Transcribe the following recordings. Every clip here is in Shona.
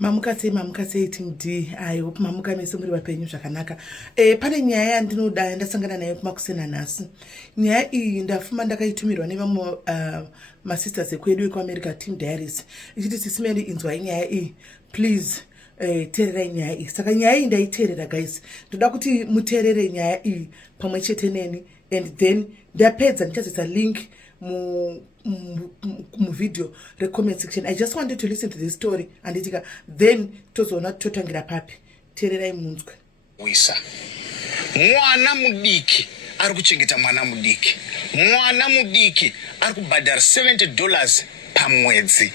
Mamuka sei timdi. I hope mamuka mese muri vapenyu zvakanaka. Pane nyaya yandinoda yandasangana nayo kumakusena nhasi. Nyaya iyi ndafuma ndakaitumirwa nevamwe masisters ekwedu ekuAmerica Team Diaries. Ichiti sisimeni inzwai nyaya iyi. Please teererai nyaya iyi. Saka nyaya iyi ndaiteerera guys. Ndoda kuti muteerere nyaya iyi pamwe chete neni, and then ndapedza ndichazoisa link video comment section. I just wanted to listen to this story and then tozoona totangira papi. Teererai munzwe. Wisa mwana mudiki ari kuchengeta mwana mudiki. Mwana mudiki ari kubhadhara $70 pamwedzi.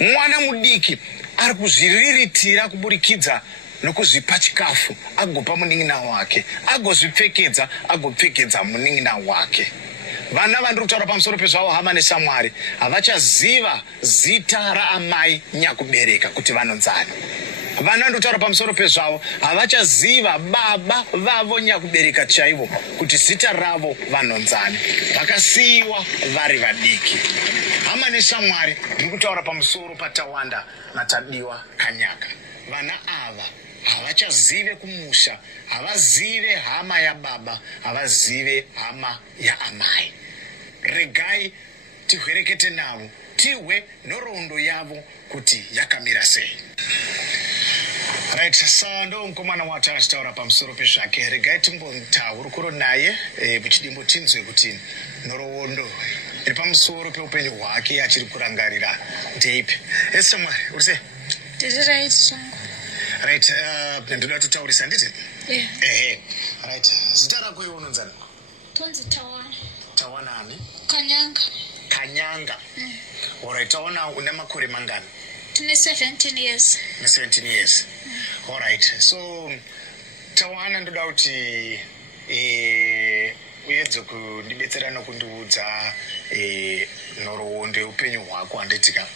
Mwana mudiki ari kuzviriritira kuburikidza nokuzvipa chikafu agopa munin'ina wake, agozvipfekedza agopfekedza munin'ina wake. Vana vandiri kutaura pamusoro pezvavo hama neshamwari havachaziva zita raamai nyakubereka kuti vanonzani. Vana vandiri kutaura pamusoro pezvavo havachaziva baba vavo nyakubereka chaivo kuti zita ravo vanonzani. Vakasiyiwa vari vadiki. Hama neshamwari ndiri kutaura pamusoro paTawanda naTadiwa Kanyaka. Vana ava havachazive kumusha, havazive hama yababa, havazive hama yaamai. Regai tigwerekete navo, tiwe nhoroondo yavo kuti yakamira sei. Right, so ndo mukomana wacho achitaura pamusoro pezvake. Regai timbotahurukuro naye muchidimbo tinzwe kuti nhoroondo iri pamusoro peupenyu hwake achiri kurangarira ndeipi. Eshamwari uri sei? Ndiri right changu. Right, ndoda tutaurisa nditi? Yeah. Right, zita rako iwe unonzani? Tonzi Tawana. Tawana ani? Kanyanga. Kanyanga. Alright, Tawana una makore mangani? Tine 17 years. 17 years. Alright, so Tawana ndoda kuti uyedze kundibetsera nokundiudza nhoroondo yeupenyu hwako handitika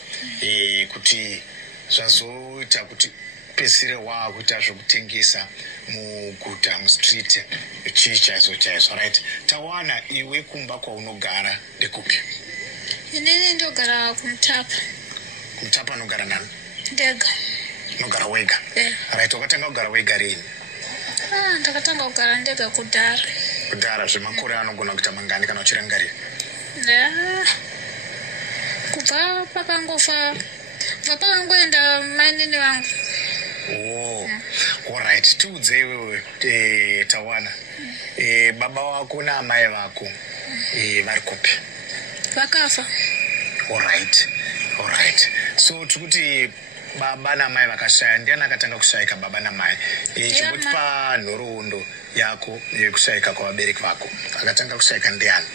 kuti zvazoita kuti pesire waakuita zvokutengesa muguta mustreet chii chaizvo. Right, Tawana iwe kumba kwaunogara ndekupi? Inini ndogara kuMutapa. kuMutapa anogara nani? Ndega. Unogara wega? Right, wakatanga kugara wega rini? Ndakatanga kugara ndega kudhara. Kudhara zvemakore anogona kuita mangani kana uchirangarira? Kubva pakangoenda mainini vangu. Alright, tiudze iwewe Tawana. Baba wako naamai vako vari kupi? Vakafa. Alright. So tikuti baba namai vakashaya, ndiani akatanga kushayika baba namai? Chimbotipa nhoroondo yako yekushayika kwavabereki vako. Akatanga kushayika ndiani?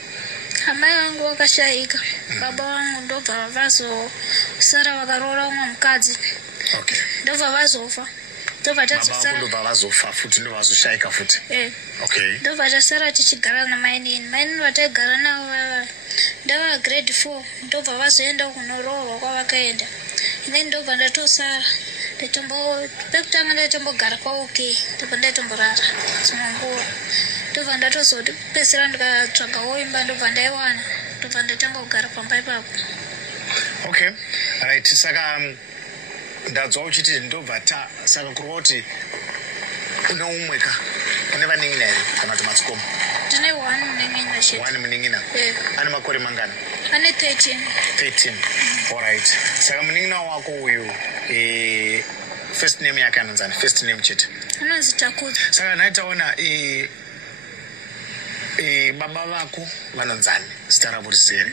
Amai vangu vakashayika. Baba vangu ndobva vazosara vakaroora umwe mukadzi. Okay. Ndobva vazofa. Baba vako ndobva vazofa futi ndobva vazoshayika futi? Okay. Ndobva tasara tichigara namainini. Mainini vataigara navo ndava grade 4. Ndobva vazoenda kunoroorwa kwavakaenda. Inini ndobva ndatosara. Pekutanga ndatombogara kwaOK. Ndobva ndatomborara dzimwe nguva. Ndobva ndatozoti pesera ndikatsvagawo imba ndobva ndaiwana. Ndobva ndatanga kugara pamba ipapo. Okay. Right, saka ndadzwa uchiti ndobva saka kurova kuti une umweka une vanin'ina here kana kuti matsikoma? Ndine 1 munin'ina chete. 1 munin'ina? Ane makore mangani? Ane 13. Alright, saka munin'ina wako uyu first name yake anonzani? First name chete? Anonzi Takudza. Saka naitaona baba vako vanonzani? Zita ravo rizere?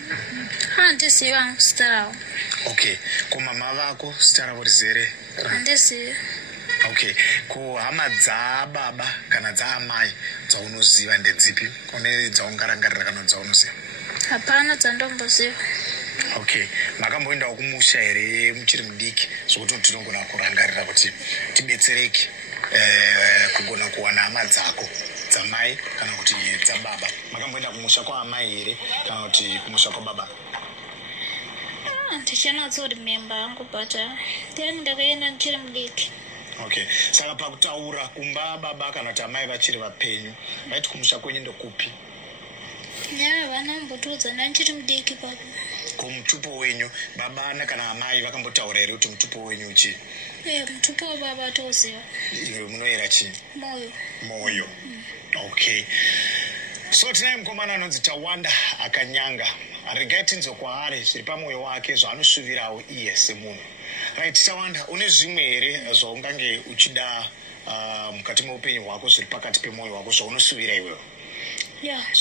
Handiziva zita ravo. Okay, ko mama vako zita ravo rizere? Handiziva. Okay, ko hama dzababa kana dzaamai dzaunoziva ndedzipi? Kune dzaungarangarira kana dzaunoziva? Hapana dzandomboziva. Okay, makamboendawo kumusha here muchiri mudiki zvokuti tinogona kurangarira kuti tibetsereke kugona kuwana hama dzako dzamai kana kuti dzababa? Makamboenda kumusha kwaamai here kana kuti kumusha kwababa? Ndichanatsorememba hangu but then ndakaenda ndichiri mudiki. Okay, saka pakutaura kumba baba kana kuti amai vachiri vapenyu vaiti kumusha kwenyu ndokupi? Vana mbotudza ndandichiri mudiki papo. Kumutupo wenyu babana kana amai vakambotaura here kuti mutupo wenyu chii? Mutupo wababa toziva. Iwe munoyera chii? Moyo. Okay. So tinaye mukomana anonzi Tawanda Akanyanga. Regai tinzwe kwaari zviri pamwoyo wake zvaanosuvirawo iye semunhu. Right, Tawanda, une zvimwe here zvaungange uchida mukati meupenyu hwako zviri pakati pemwoyo wako zvaunosuvira iwewe?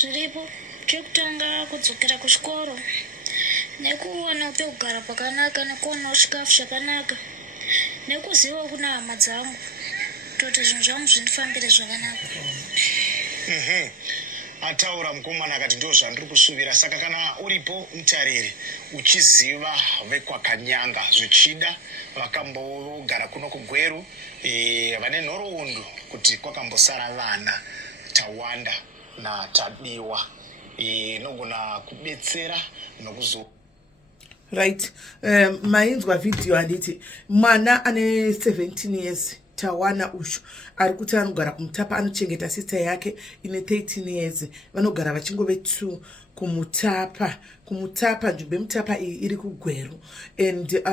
Zviripo. Chekutanga kudzokera kuchikoro nekuona pekugara pakanaka nekuonawo chikafu chakanaka nekuzivawo kuna hama dzangu kuti zvinhu zvangu zvindifambire zvakanaka. Ataura mukomana akati ndo zvandiri kusuvira. Saka kana uripo mutariri uchiziva vekwakanyanga zvichida vakambogara kuno kuGweru vane nhoroondo kuti kwakambosara vana Tawanda naTadiwa nogona kubetsera nokuzo. Right. Mainzwa video handiti mwana ane 17 years Tawana ushu ari kuti anogara kumutapa anochengeta sister yake ine 13 years vanogara vachingove 2 kumutapa nzvimbo yemutapa iyi iri kuGweru and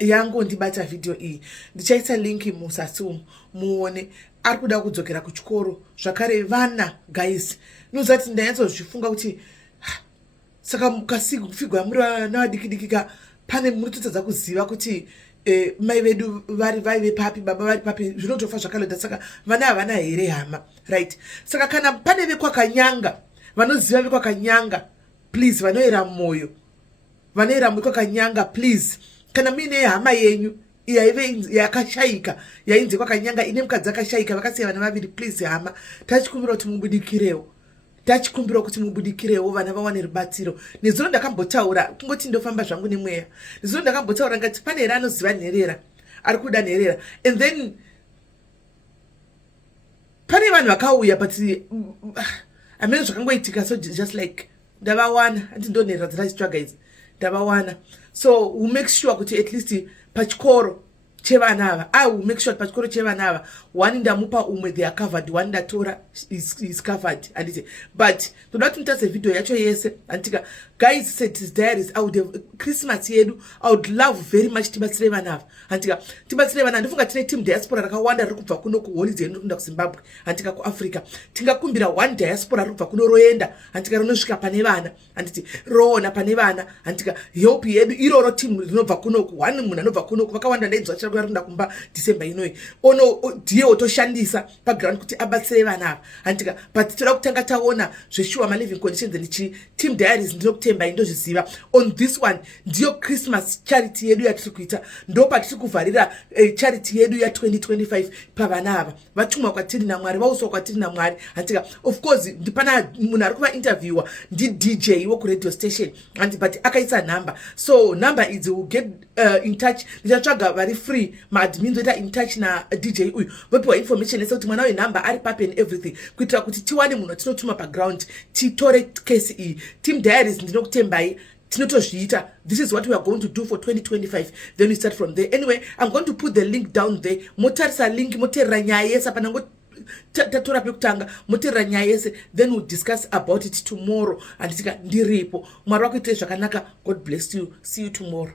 yangu ndibata video iyi ndichaisa linki musasi muone ari kuda kudzokera kuchikoro zvakare vana guys nozati ndanyatsozifunga kuti saka mukafigwa muri vana vadikidikika pane munototadza kuziva kuti mai vedu vaive papi baba vari papi zvinotofa zvakalota saka vana havana here hama right. Saka kana pane vekwakanyanga vanoziva vekwakanyanga please vanoera moyo kwakanyanga please kana muine hama yenyu yaive yakashayika yainzi kwakanyanga ine mukadzi akashayika vakasiya vana vaviri please hama tachikumbira kuti mubudikirewo vana vawane rubatsiro. Nezuro ndakambotaura kungoti ndofamba zvangu nemweya. Nezuro ndakambotaura ngati pane here anoziva nherera ari kuda nherera and then pane vanhu vakauya but amene zvakangoitika so just like ndavawana handi ndonherera dzatachitsvaga idzi ndavawana so we'll make sure kuti at least pachikoro chevana ava will make sure pachikoro chevana ava one ndamupa umwe they are covered one ndatora is covered anditi but toda kuti mutase video yacho yese antika guys said his diaries I would have Christmas yedu I would love very much tibatsire vana ava antika tibatsire vana ndifunga tine team diaspora rakawanda riri kubva kuno kuholiday inokunda kuZimbabwe antika kuAfrica tingakumbira one diaspora riri kubva kuno roenda antika rinosvika pane vana anditi roona pane vana antika help yedu iroro team rinobva kuno one munhu anobva kuno vakawanda ndainzwa rinda kumba December inoi ono ndiye otoshandisa paground kuti abatsire vana ava antika but toda kutanga taona zveshuwa ma living conditions ndichi team diaries ndinokutemba indozviziva on this one ndiyo Christmas charity yedu yatiri kuita ndo patiri kuvharira charity yedu ya 2025 pavana ava vatumwa kwatiri naMwari vauswa kwatiri naMwari antika of course ndipana munhu ari kuva interviewa ndi DJ wo ku radio station and but akaisa number so number is will get in touch ndichatsvaga vari free maadmins oita in touch na DJ uyu vopiwa information yese kuti mwana wenumber ari papi and everything kuitira kuti tiwane munhu tinotuma paground titore case iyi team diaries ndinokutembai tinotozviita. This is what we are going to do for 2025 then we start from there. Anyway, I'm going to put the link down there. Motarisa link moterera nyaya yese panango tatora pekutanga moterera nyaya yese then we'll discuss about it tomorrow andisika ndiripo. Mwari wako ite zvakanaka. God bless you. See you tomorrow.